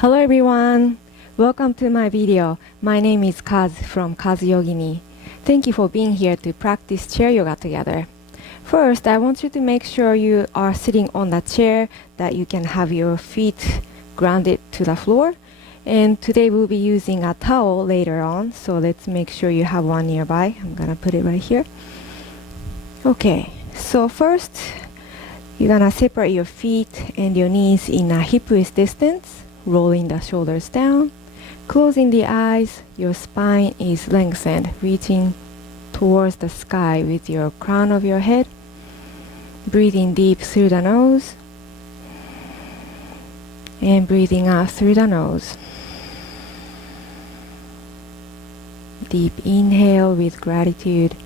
Hello everyone! Welcome to my video. My name is Kaz from Kaz Yogini. Thank you for being here to practice chair yoga together. First, I want you to make sure you are sitting on the chair, that you can have your feet grounded to the floor. And today we'll be using a towel later on, so let's make sure you have one nearby. I'm gonna put it right here. Okay, so first you're gonna separate your feet and your knees in a hip-width distance, rolling the shoulders down, closing the eyes. Your spine is lengthened, reaching towards the sky with your crown of your head. Breathing deep through the nose and breathing out through the nose. Deep inhale with gratitude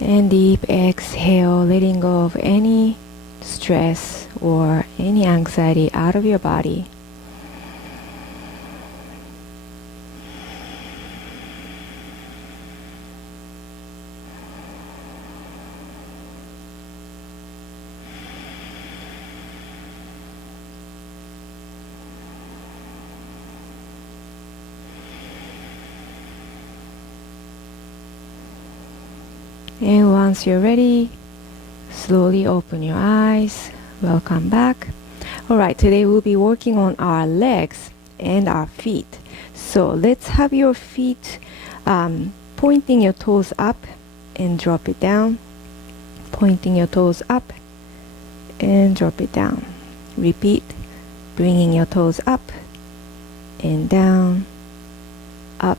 and deep exhale, letting go of any stress or any anxiety out of your body. And once you're ready, slowly open your eyes. Welcome back. Alright, today we'll be working on our legs and our feet. So let's have your feet pointing your toes up and drop it down. Pointing your toes up and drop it down. Repeat, bringing your toes up and down, up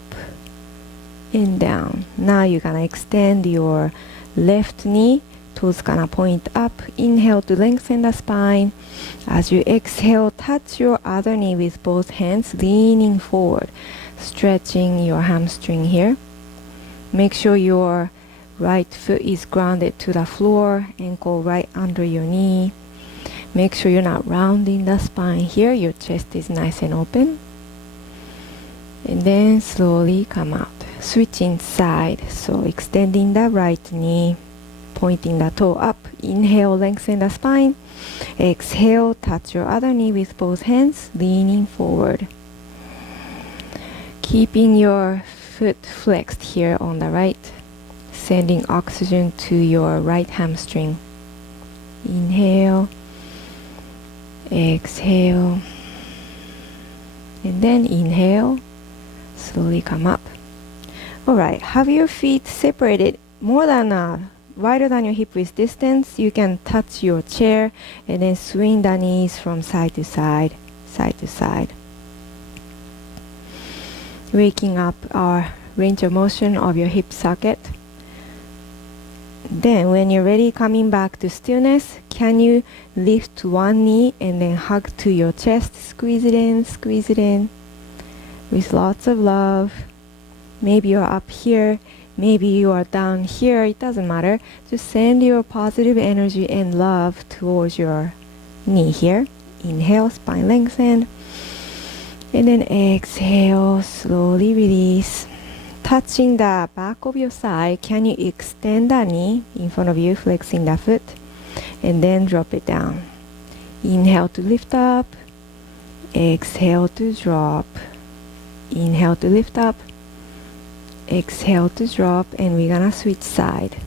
and down. Now you're gonna extend your left knee, toes gonna point up. Inhale to lengthen the spine. As you exhale, touch your other knee with both hands, leaning forward, stretching your hamstring here. Make sure your right foot is grounded to the floor, ankle right under your knee. Make sure you're not rounding the spine here, your chest is nice and open. And then slowly come out. Switching side, so extending the right knee, pointing the toe up. Inhale, lengthen the spine. Exhale, touch your other knee with both hands, leaning forward. Keeping your foot flexed here on the right, sending oxygen to your right hamstring. Inhale, exhale, and then inhale, slowly come up. Alright, have your feet separated more than wider than your hip width distance. You can touch your chair and then swing the knees from side to side, side to side. Waking up our range of motion of your hip socket. Then when you're ready, coming back to stillness, can you lift one knee and then hug to your chest, squeeze it in with lots of love. Maybe you're up here, maybe you are down here, it doesn't matter. Just send your positive energy and love towards your knee here. Inhale, spine lengthen. And then exhale, slowly release. Touching the back of your thigh, can you extend the knee in front of you, flexing the foot, and then drop it down. Inhale to lift up. Exhale to drop. Inhale to lift up. Exhale to drop, and we're gonna switch side.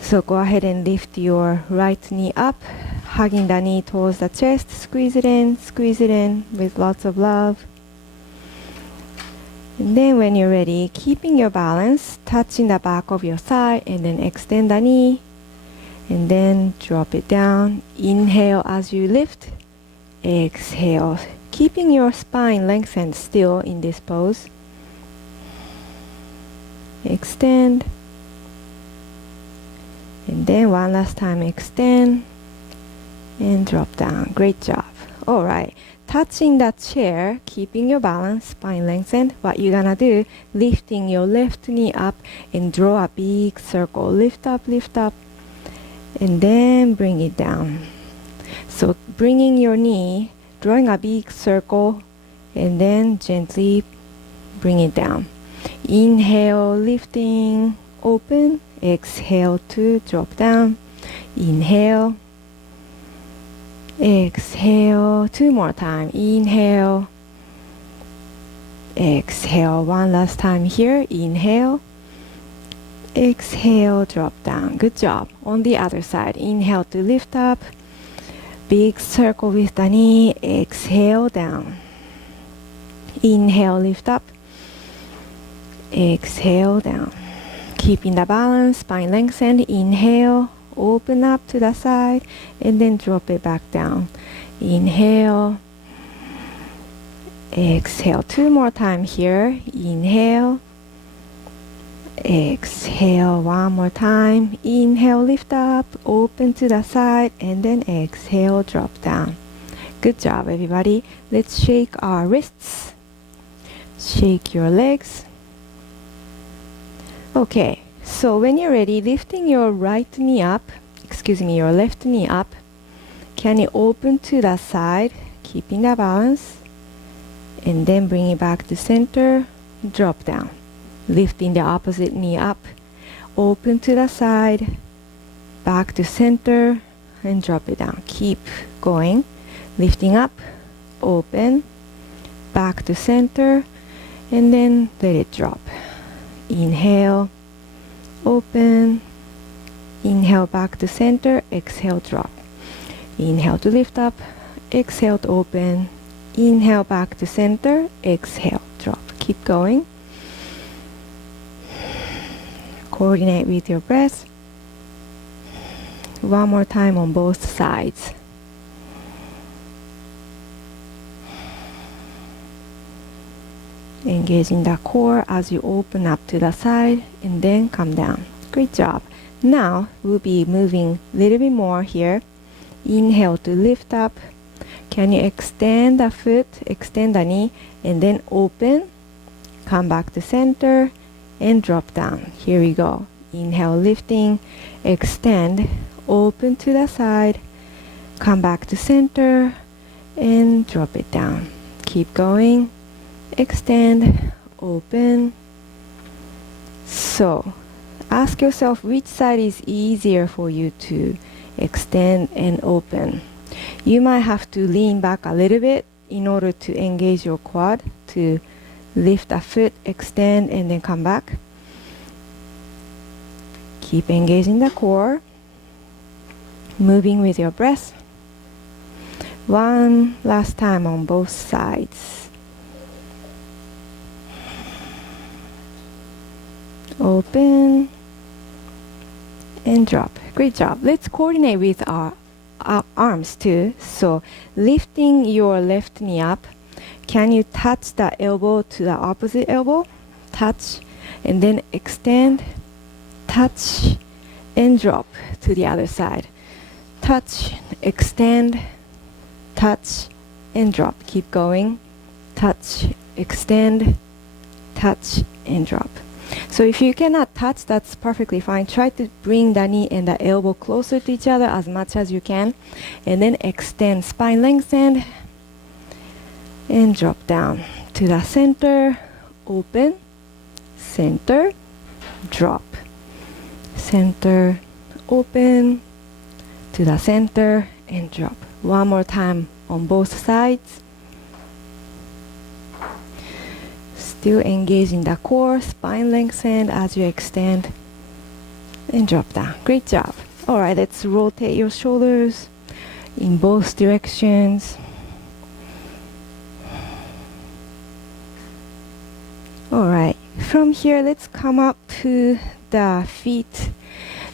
So go ahead and lift your right knee up, hugging the knee towards the chest. Squeeze it in with lots of love. And then when you're ready, keeping your balance, touching the back of your thigh, and then extend the knee, and then drop it down. Inhale as you lift. Exhale, keeping your spine lengthened still in this pose. Extend, and then one last time extend and drop down. Great job. All right, touching that chair, keeping your balance, spine lengthened. What you're gonna do, lifting your left knee up and draw a big circle. Lift up, and then bring it down. So bringing your knee, drawing a big circle, and then gently bring it down. Inhale, lifting, open. Exhale to drop down. Inhale. Exhale. 2 more time. Inhale. Exhale. One last time here. Inhale. Exhale, drop down. Good job. On the other side, inhale to lift up. Big circle with the knee. Exhale, down. Inhale, lift up. Exhale, down. Keeping the balance, spine lengthened. Inhale, open up to the side, and then drop it back down. Inhale. Exhale. 2 more times here. Inhale. Exhale. 1 more time. Inhale, lift up, open to the side, and then exhale, drop down. Good job, everybody. Let's shake our wrists. Shake your legs. Okay, so when you're ready, lifting your right knee up, your left knee up. Can you open to the side, keeping the balance, and then bring it back to center, drop down. Lifting the opposite knee up, open to the side, back to center, and drop it down. Keep going. Lifting up, open, back to center, and then let it drop. Inhale, open, inhale back to center, exhale, drop. Inhale to lift up, exhale to open, inhale back to center, exhale, drop. Keep going. Coordinate with your breath. 1 more time on both sides. Engaging the core as you open up to the side and then come down. Great job. Now we'll be moving a little bit more here. Inhale to lift up. Can you extend the foot, extend the knee, and then open, come back to center, and drop down. Here we go. Inhale, lifting, extend, open to the side, come back to center, and drop it down. Keep going. Extend, open. So, ask yourself which side is easier for you to extend and open. You might have to lean back a little bit in order to engage your quad, to lift a foot, extend, and then come back. Keep engaging the core, moving with your breath. 1 last time on both sides. Open and drop. Great job. Let's coordinate with our arms too. So lifting your left knee up. Can you touch the elbow to the opposite elbow? Touch and then extend, touch and drop to the other side. Touch, extend, touch and drop. Keep going. Touch, extend, touch and drop. So if you cannot touch, that's perfectly fine. Try to bring the knee and the elbow closer to each other as much as you can. And then extend, spine lengthened. And drop down to the center. Open, center, drop. Center, open, to the center, and drop. 1 more time on both sides. Still engaging the core, spine lengthened as you extend and drop down. Great job. Alright, let's rotate your shoulders in both directions. Alright, from here let's come up to the feet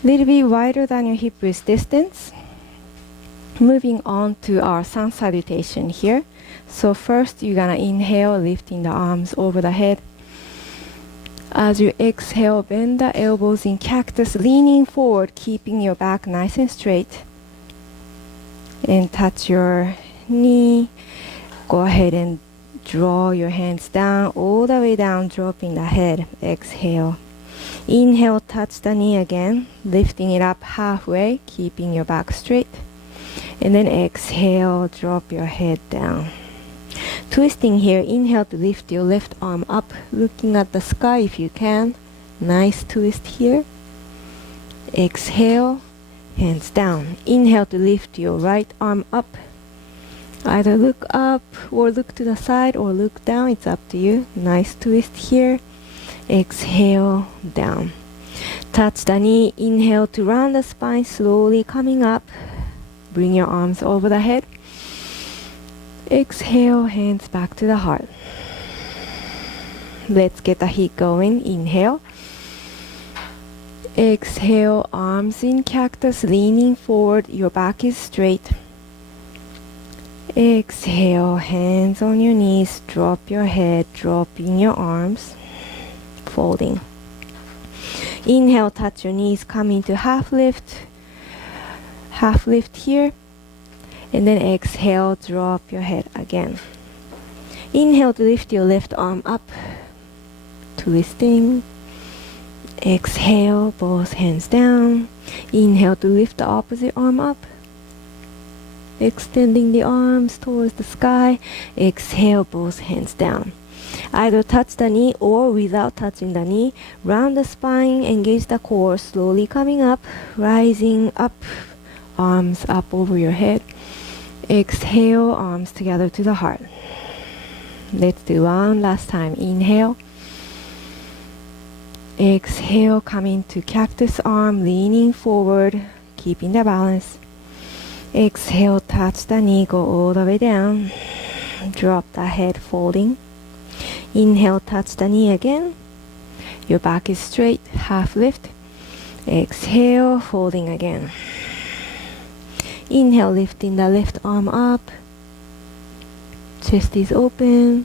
a little bit wider than your hip width distance. Moving on to our sun salutation here. So first you're gonna inhale, lifting the arms over the head. As you exhale, bend the elbows in cactus, leaning forward, keeping your back nice and straight. And touch your knee. Go ahead and draw your hands down, all the way down, dropping the head. Exhale. Inhale, touch the knee again, lifting it up halfway, keeping your back straight. And then exhale, drop your head down. Twisting here, inhale to lift your left arm up, looking at the sky if you can. Nice twist here. Exhale, hands down. Inhale to lift your right arm up, Either look up or look to the side or look down. It's up to you. Nice twist here. Exhale, down. Touch the knee. Inhale to round the spine, slowly coming up. Bring your arms over the head. Exhale, hands back to the heart. Let's get the heat going. Inhale. Exhale, arms in cactus, leaning forward. Your back is straight. Exhale, hands on your knees. Drop your head, dropping your arms. Folding. Inhale, touch your knees, come into half lift. Half lift here. And then exhale, drop your head again. Inhale to lift your left arm up. Twisting. Exhale, both hands down. Inhale to lift the opposite arm up. Extending the arms towards the sky. Exhale, both hands down. Either touch the knee or without touching the knee. Round the spine, engage the core, slowly coming up, rising up, arms up over your head. Exhale, arms together to the heart. Let's do one last time. Inhale. Exhale, come into cactus arm, leaning forward, keeping the balance. Exhale, touch the knee, go all the way down. Drop the head, folding. Inhale, touch the knee again. Your back is straight, half lift. Exhale, folding again. Inhale, lifting the left arm up. Chest is open.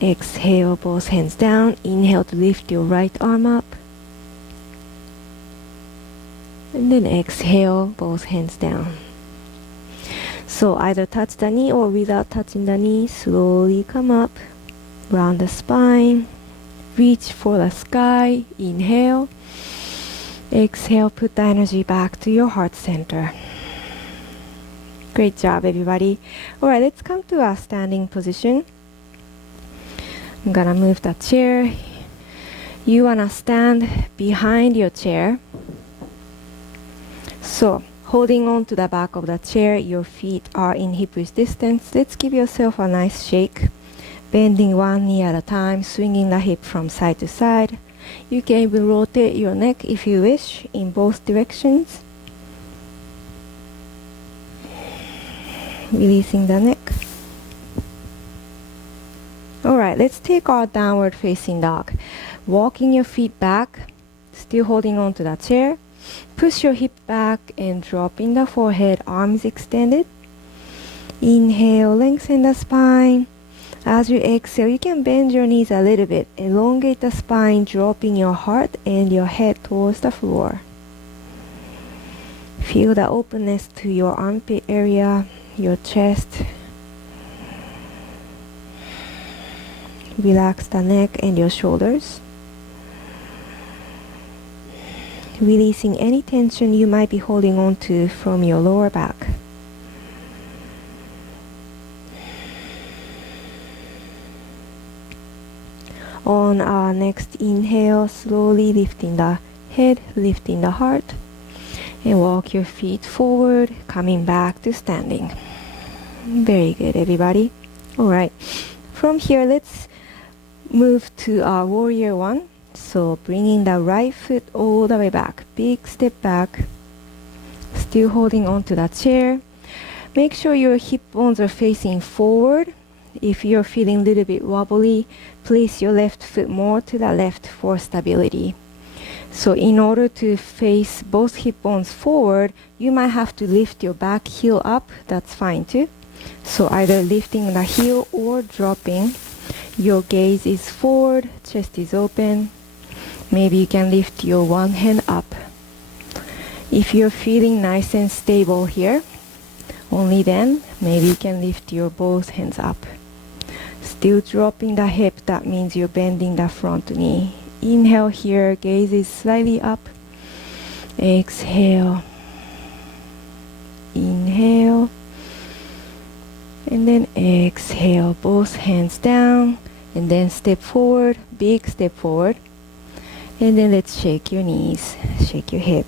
Exhale, both hands down. Inhale to lift your right arm up. And then exhale, both hands down. So either touch the knee or without touching the knee, slowly come up. Round the spine. Reach for the sky. Inhale. Exhale, put the energy back to your heart center. Great job, everybody. All right, let's come to a standing position. I'm gonna move the chair. You wanna stand behind your chair. So, holding on to the back of the chair, your feet are in hip width distance. Let's give yourself a nice shake. Bending one knee at a time, swinging the hip from side to side. You can even rotate your neck if you wish in both directions. Releasing the neck. Alright, let's take our downward facing dog. Walking your feet back, still holding on to the chair. Push your hip back and drop in the forehead, arms extended. Inhale, lengthen the spine. As you exhale, you can bend your knees a little bit. Elongate the spine, dropping your heart and your head towards the floor. Feel the openness to your armpit area, your chest. Relax the neck and your shoulders. Releasing any tension you might be holding on to from your lower back. On our next inhale, slowly lifting the head, lifting the heart, and walk your feet forward, coming back to standing. Very good, everybody. All right, from here, let's move to our warrior one. So bringing the right foot all the way back, big step back, still holding on to the chair. Make sure your hip bones are facing forward. If you're feeling a little bit wobbly, place your left foot more to the left for stability. So in order to face both hip bones forward, you might have to lift your back heel up. That's fine too. So either lifting the heel or dropping. Your gaze is forward, chest is open. Maybe you can lift your one hand up. If you're feeling nice and stable here, only then maybe you can lift your both hands up. Still dropping the hip, that means you're bending the front knee. Inhale here, gaze is slightly up. Exhale. Inhale. And then exhale, both hands down. And then step forward, big step forward. And then let's shake your knees, shake your hip.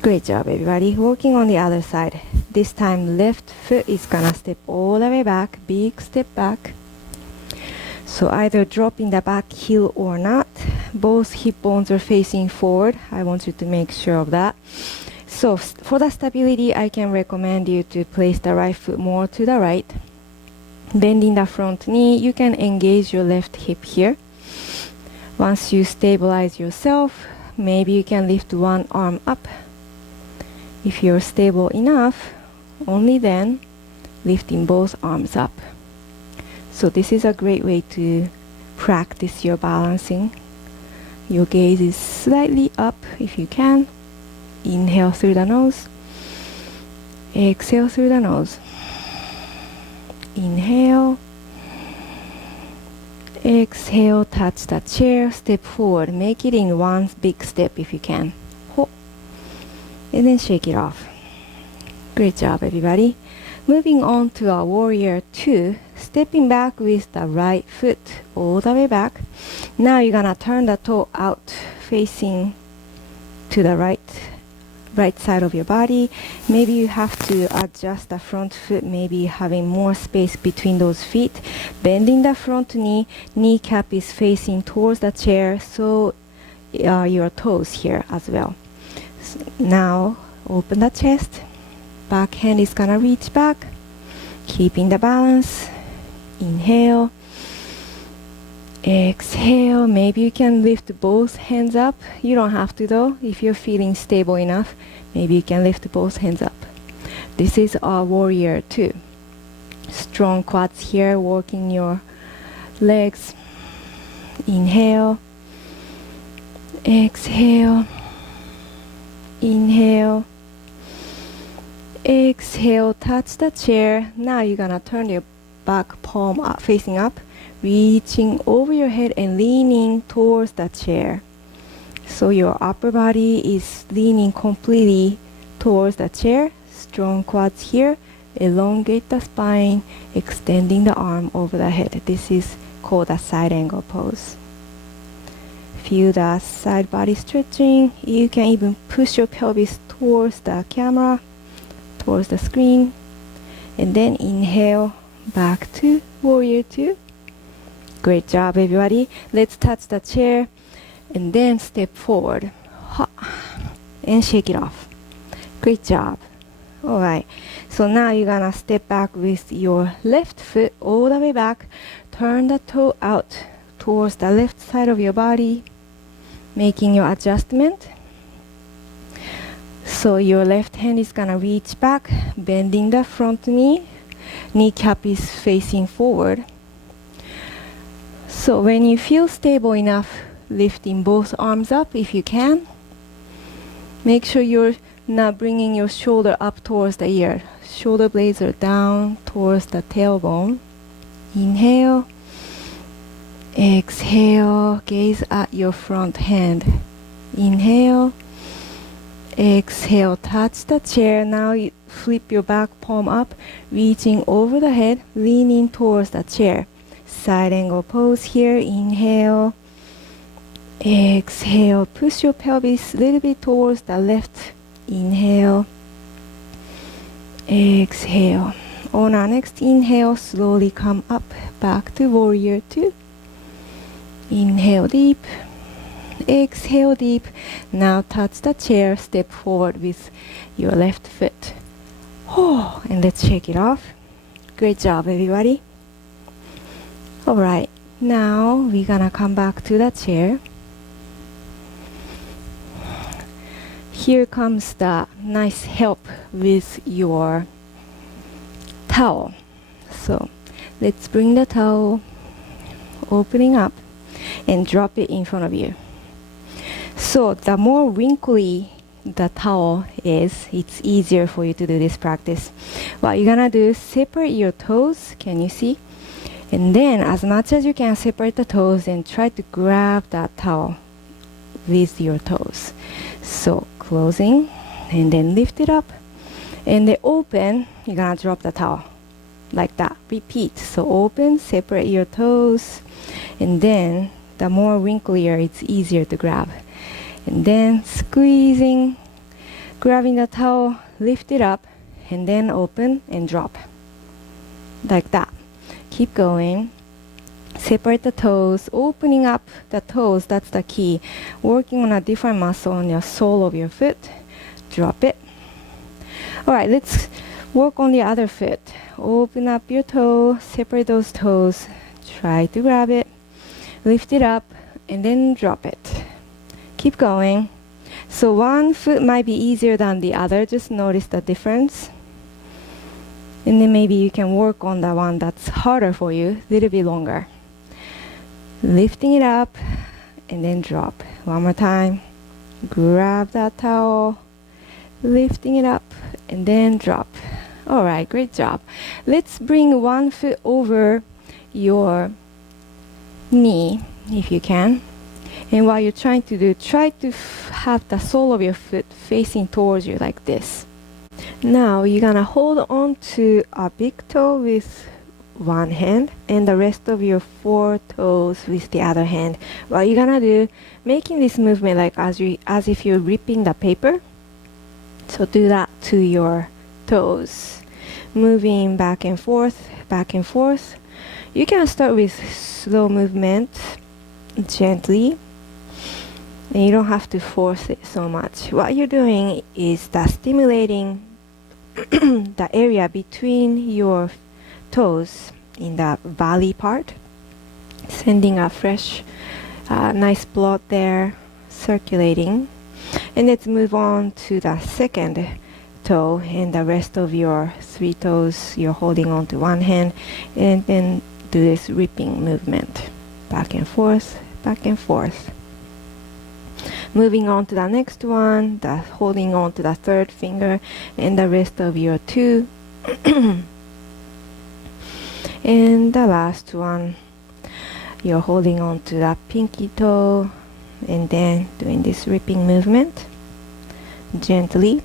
Great job, everybody. Working on the other side. This time left foot is gonna step all the way back, big step back. So either dropping the back heel or not. Both hip bones are facing forward. I want you to make sure of that. So for the stability, I can recommend you to place the right foot more to the right. Bending the front knee, you can engage your left hip here. Once you stabilize yourself, maybe you can lift one arm up. If you're stable enough, only then lifting both arms up. So this is a great way to practice your balancing. Your gaze is slightly up if you can. Inhale through the nose. Exhale through the nose. Inhale. Exhale, touch the chair, step forward. Make it in one big step if you can. Ho. And then shake it off. Great job, everybody. Moving on to our warrior 2. Stepping back with the right foot all the way back. Now you're gonna turn the toe out facing to the right side of your body. Maybe you have to adjust the front foot, maybe having more space between those feet. Bending the front knee, kneecap is facing towards the chair, so your toes here as well. So now open the chest. Back hand is gonna reach back, keeping the balance. Inhale. Exhale. Maybe you can lift both hands up. You don't have to though. If you're feeling stable enough, maybe you can lift both hands up. This is our warrior 2. Strong quads here, working your legs. Inhale. Exhale. Inhale. Exhale, touch the chair. Now you're gonna turn your back palm up, facing up, reaching over your head and leaning towards the chair. So your upper body is leaning completely towards the chair. Strong quads here. Elongate the spine, extending the arm over the head. This is called a side angle pose. Feel the side body stretching. You can even push your pelvis towards the camera, towards the screen. And then inhale, back to warrior 2. Great job, everybody. Let's touch the chair and then step forward. Ha. And shake it off. Great job. All right. So now you're gonna step back with your left foot all the way back. Turn the toe out towards the left side of your body, making your adjustment. So your left hand is gonna reach back, bending the front knee. Kneecap is facing forward. So when you feel stable enough, lifting both arms up if you can. Make sure you're not bringing your shoulder up towards the ear. Shoulder blades are down towards the tailbone. Inhale. Exhale. Gaze at your front hand. Inhale. Exhale, touch the chair. Now you flip your back palm up, reaching over the head, leaning towards the chair. Side angle pose here. Inhale. Exhale, push your pelvis a little bit towards the left. Inhale. Exhale. On our next inhale, slowly come up, back to warrior 2. Inhale deep. Exhale deep. Now touch the chair, step forward with your left foot. Oh, and let's shake it off. Great job, everybody. All right, now we're gonna come back to the chair. Here comes the nice help with your towel. So let's bring the towel, opening up, and drop it in front of you. So the more wrinkly the towel is, it's easier for you to do this practice. What you're gonna do is separate your toes, can you see? And then as much as you can, separate the toes and try to grab that towel with your toes. So closing, and then lift it up, and then open, you're gonna drop the towel. Like that, repeat. So open, separate your toes, and then the more wrinklier, it's easier to grab. And then squeezing, grabbing the towel, lift it up, and then open and drop. Like that. Keep going. Separate the toes, opening up the toes, that's the key. Working on a different muscle on your sole of your foot. Drop it. Alright, let's work on the other foot. Open up your toe, separate those toes. Try to grab it, lift it up, and then drop it. Keep going. So one foot might be easier than the other, just notice the difference. And then maybe you can work on the one that's harder for you, a little bit longer. Lifting it up and then drop. One more time. Grab that towel, lifting it up and then drop. Alright, great job. Let's bring one foot over your knee if you can. And while you're trying to do, try to have the sole of your foot facing towards you like this. Now you're gonna hold on to a big toe with one hand and the rest of your 4 toes with the other hand. What you're gonna do, making this movement like as if you're ripping the paper. So do that to your toes. Moving back and forth, back and forth. You can start with slow movement, gently. And you don't have to force it so much. What you're doing is stimulating the area between your toes in the valley part, sending a fresh, nice blood there, circulating. And let's move on to the second toe and the rest of your 3 toes. You're holding on to one hand and then do this ripping movement, back and forth, back and forth. Moving on to the next one, holding on to the 3rd finger and the rest of your 2. And the last one, you're holding on to that pinky toe and then doing this ripping movement gently.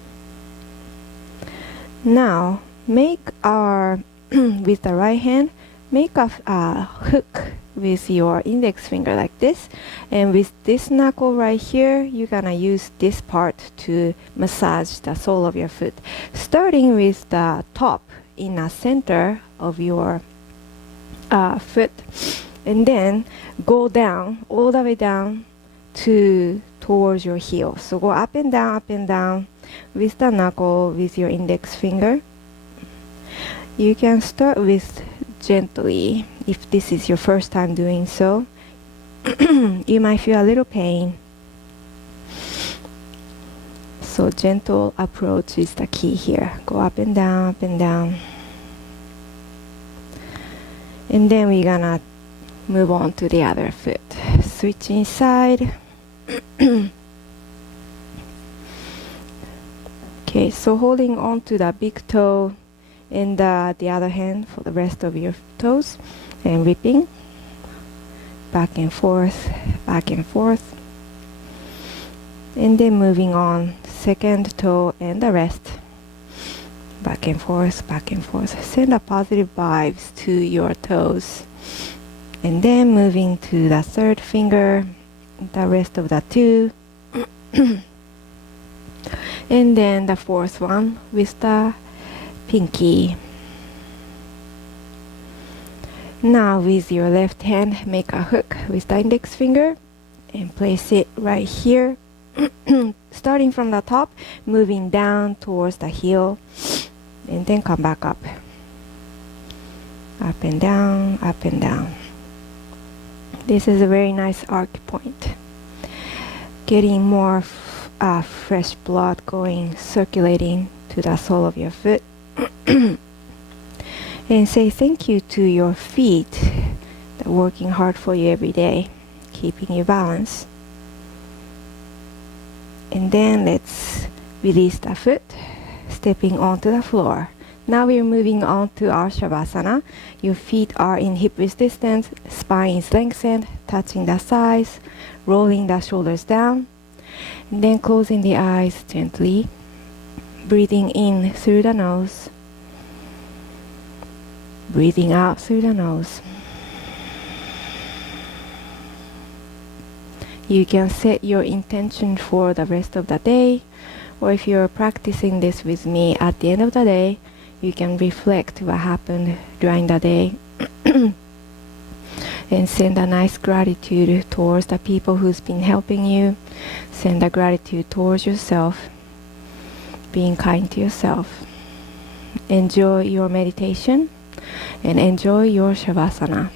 Now make with the right hand, make a hook with your index finger like this, and with this knuckle right here you're gonna use this part to massage the sole of your foot, starting with the top in the center of your foot, and then go down all the way down towards your heel. So go up and down with the knuckle with your index finger. You can start with gently if this is your first time doing so. You might feel a little pain. So gentle approach is the key here. Go up and down, up and down. And then we're gonna move on to the other foot. Switching side. Okay, so holding on to the big toe and the other hand for the rest of your toes and ripping back and forth, back and forth. And then moving on, second toe and the rest. Back and forth, back and forth. Send a positive vibes to your toes. And then moving to the 3rd finger, the rest of the 2. And then the 4th one with the pinky. Now with your left hand, make a hook with the index finger and place it right here. Starting from the top, moving down towards the heel, and then come back up. Up and down, up and down. This is a very nice arc point. Getting more fresh blood going, circulating to the sole of your foot. And say thank you to your feet that are working hard for you every day, keeping you balanced. And then let's release the foot, stepping onto the floor. Now we're moving on to our Shavasana. Your feet are in hip width distance, spine is lengthened, touching the thighs, rolling the shoulders down, and then closing the eyes gently, breathing in through the nose, breathing out through the nose. You can set your intention for the rest of the day or if you're practicing this with me at the end of the day, you can reflect what happened during the day and send a nice gratitude towards the people who's been helping you. Send a gratitude towards yourself, being kind to yourself. Enjoy your meditation and enjoy your Shavasana.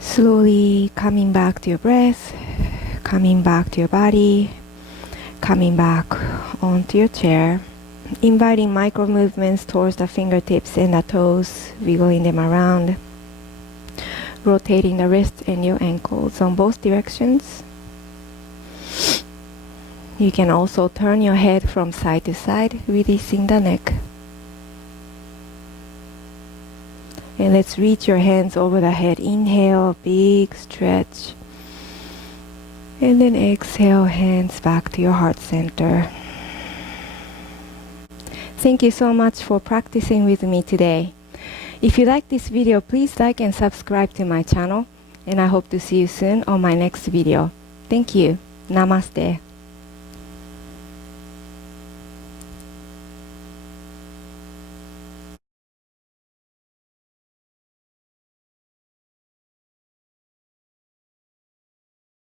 Slowly coming back to your breath, coming back to your body, coming back onto your chair, inviting micro movements towards the fingertips and the toes, wiggling them around, rotating the wrists and your ankles on both directions. You can also turn your head from side to side, releasing the neck. And let's reach your hands over the head. Inhale, big stretch. And then exhale, hands back to your heart center. Thank you so much for practicing with me today. If you like this video, please like and subscribe to my channel. And I hope to see you soon on my next video. Thank you. Namaste.